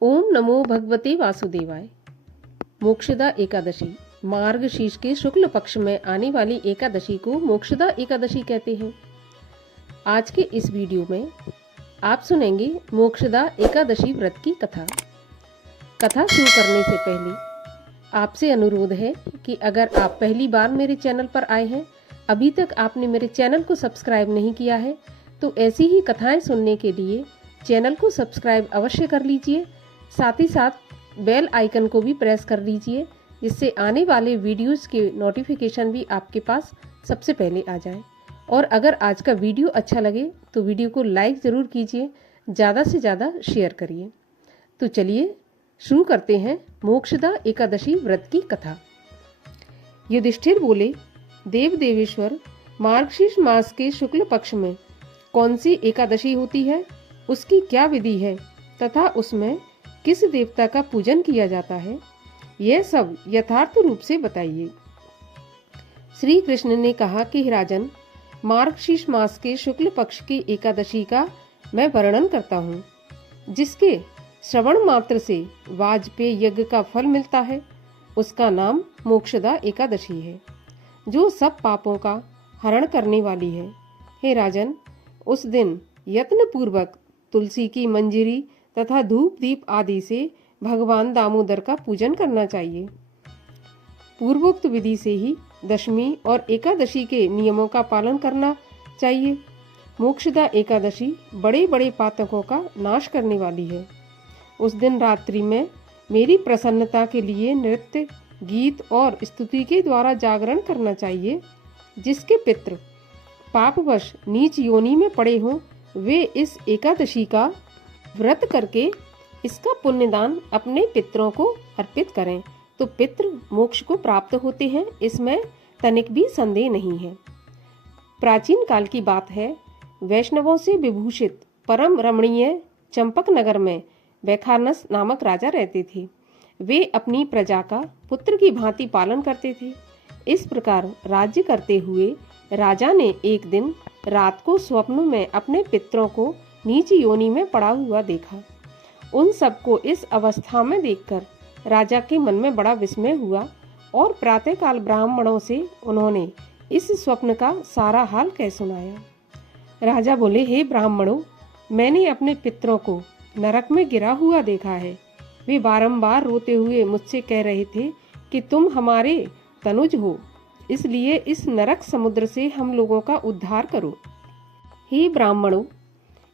ओम नमो भगवते वासुदेवाय। मोक्षदा एकादशी मार्गशीर्ष के शुक्ल पक्ष में आने वाली एकादशी को मोक्षदा एकादशी कहते हैं। आज के इस वीडियो में आप सुनेंगे मोक्षदा एकादशी व्रत की कथा। कथा शुरू करने से पहले आपसे अनुरोध है कि अगर आप पहली बार मेरे चैनल पर आए हैं, अभी तक आपने मेरे चैनल को सब्सक्राइब नहीं किया है, तो ऐसी ही कथाएं सुनने के लिए चैनल को सब्सक्राइब अवश्य कर लीजिए। साथ ही साथ बेल आइकन को भी प्रेस कर लीजिए, जिससे आने वाले वीडियोस के नोटिफिकेशन भी आपके पास सबसे पहले आ जाए। और अगर आज का वीडियो अच्छा लगे तो वीडियो को लाइक ज़रूर कीजिए, ज़्यादा से ज़्यादा शेयर करिए। तो चलिए शुरू करते हैं मोक्षदा एकादशी व्रत की कथा। युधिष्ठिर बोले, देव देवेश्वर, मार्गशीर्ष मास के शुक्ल पक्ष में कौन सी एकादशी होती है, उसकी क्या विधि है तथा उसमें किस देवता का पूजन किया जाता है, यह सब यथार्थ रूप से बताइए। श्री कृष्ण ने कहा कि राजन, मार्गशीर्ष मास के शुक्ल पक्ष की एकादशी का मैं वर्णन करता हूँ, जिसके श्रवण मात्र से वाजपेय यज्ञ का फल मिलता है। उसका नाम मोक्षदा एकादशी है, जो सब पापों का हरण करने वाली है। हे राजन, उस दिन यत्न पूर्वक तुलसी की मंजरी तथा धूप दीप आदि से भगवान दामोदर का पूजन करना चाहिए। पूर्वोक्त विधि से ही दशमी और एकादशी के नियमों का पालन करना चाहिए। मोक्षदा एकादशी बड़े बड़े पातकों का नाश करने वाली है। उस दिन रात्रि में मेरी प्रसन्नता के लिए नृत्य, गीत और स्तुति के द्वारा जागरण करना चाहिए। जिसके पितृ पापवश नीच योनि में पड़े हों, वे इस एकादशी का व्रत करके इसका पुण्यदान अपने पितरों को अर्पित करें तो पितृ मोक्ष को प्राप्त होते हैं। इसमें तनिक भी संदेह नहीं है। प्राचीन काल की बात है, वैष्णवों से विभूषित परम रमणीय चंपक नगर में वैखानस नामक राजा रहते थे। वे अपनी प्रजा का पुत्र की भांति पालन करते थे। इस प्रकार राज्य करते हुए राजा ने एक दिन रात को स्वप्न में अपने पितरों को नीच योनि में पड़ा हुआ देखा। उन सबको इस अवस्था में देखकर राजा के मन में बड़ा विस्मय हुआ और प्रातःकाल ब्राह्मणों से उन्होंने इस स्वप्न का सारा हाल कह सुनाया। राजा बोले, हे ब्राह्मणों, मैंने अपने पितरों को नरक में गिरा हुआ देखा है। वे बारंबार रोते हुए मुझसे कह रहे थे कि तुम हमारे तनुज हो, इसलिए इस नरक समुद्र से हम लोगों का उद्धार करो। हे ब्राह्मणों,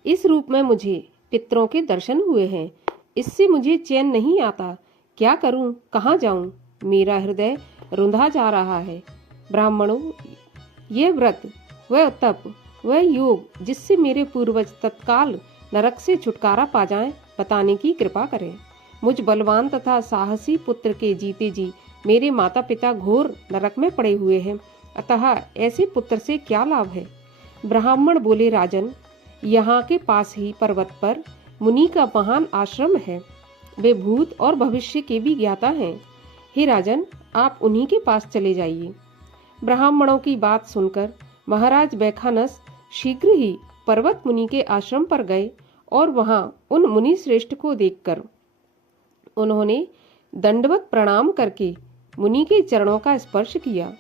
इस रूप में मुझे पितरों के दर्शन हुए हैं। इससे मुझे चैन नहीं आता। क्या करूं, कहाँ जाऊं? मेरा हृदय रुंधा जा रहा है। ब्राह्मणों, यह व्रत, वह तप, वह योग जिससे मेरे पूर्वज तत्काल नरक से छुटकारा पा जाएं, बताने की कृपा करें। मुझ बलवान तथा साहसी पुत्र के जीते जी मेरे माता पिता घोर नरक में पड़े हुए हैं, अतः ऐसे पुत्र से क्या लाभ है? ब्राह्मण बोले, राजन, यहाँ के पास ही पर्वत पर मुनि का महान आश्रम है। वे भूत और भविष्य के भी ज्ञाता हैं। हे राजन, आप उन्हीं के पास चले जाइए। ब्राह्मणों की बात सुनकर महाराज वैखानस शीघ्र ही पर्वत मुनि के आश्रम पर गए और वहां उन मुनि श्रेष्ठ को देखकर उन्होंने दंडवत प्रणाम करके मुनि के चरणों का स्पर्श किया।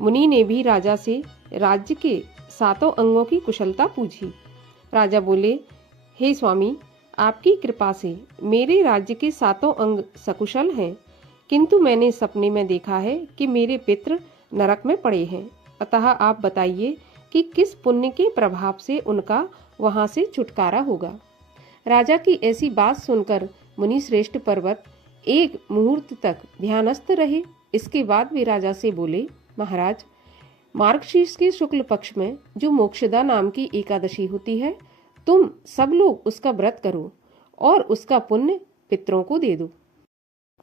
मुनि ने भी राजा से राज्य के 7 अंगों की कुशलता पूछी। राजा बोले, हे स्वामी, आपकी कृपा से मेरे राज्य के 7 अंग सकुशल हैं, किंतु मैंने सपने में देखा है कि मेरे पितृ नरक में पड़े हैं। अतः आप बताइए कि किस पुण्य के प्रभाव से उनका वहां से छुटकारा होगा। राजा की ऐसी बात सुनकर मुनि श्रेष्ठ पर्वत एक मुहूर्त तक ध्यानस्थ रहे। इसके बाद वे राजा से बोले, महाराज, मार्गशीर्ष के शुक्ल पक्ष में जो मोक्षदा नाम की एकादशी होती है, तुम सब लोग उसका व्रत करो और उसका पुण्य पितरों को दे दो।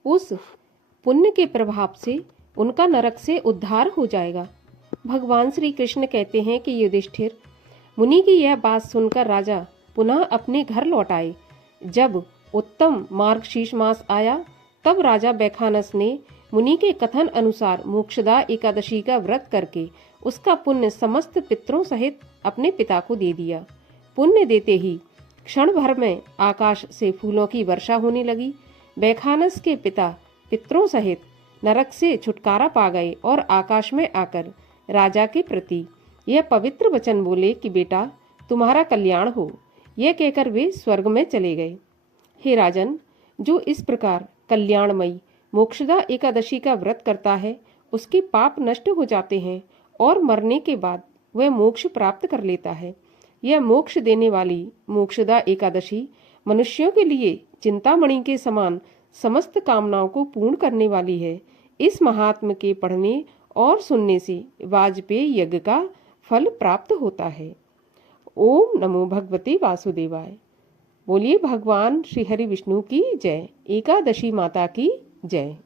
उस पुण्य के प्रभाव से उनका नरक से उद्धार हो जाएगा। भगवान श्री कृष्ण कहते हैं कि युधिष्ठिर, मुनि की यह बात सुनकर राजा पुनः अपने घर लौट आए। जब उत्तम मार्गशीर्ष मास आया, तब राजा वैखानस ने मुनि के कथन अनुसार मोक्षदा एकादशी का व्रत करके उसका पुण्य समस्त पितरों सहित अपने पिता को दे दिया। पुण्य देते ही क्षण भर में आकाश से फूलों की वर्षा होने लगी। बैखानस के पिता पितरों सहित नरक से छुटकारा पा गए और आकाश में आकर राजा के प्रति यह पवित्र वचन बोले कि बेटा तुम्हारा कल्याण हो। यह कहकर वे स्वर्ग में चले गए। हे राजन, जो इस प्रकार कल्याणमयी मोक्षदा एकादशी का व्रत करता है उसके पाप नष्ट हो जाते हैं और मरने के बाद वह मोक्ष प्राप्त कर लेता है। यह मोक्ष देने वाली मोक्षदा एकादशी मनुष्यों के लिए चिंतामणि के समान समस्त कामनाओं को पूर्ण करने वाली है। इस महात्म के पढ़ने और सुनने से वाजपेयी यज्ञ का फल प्राप्त होता है। ओम नमो भगवते वासुदेवाय। बोलिए भगवान श्री हरि विष्णु की जय। एकादशी माता की जय।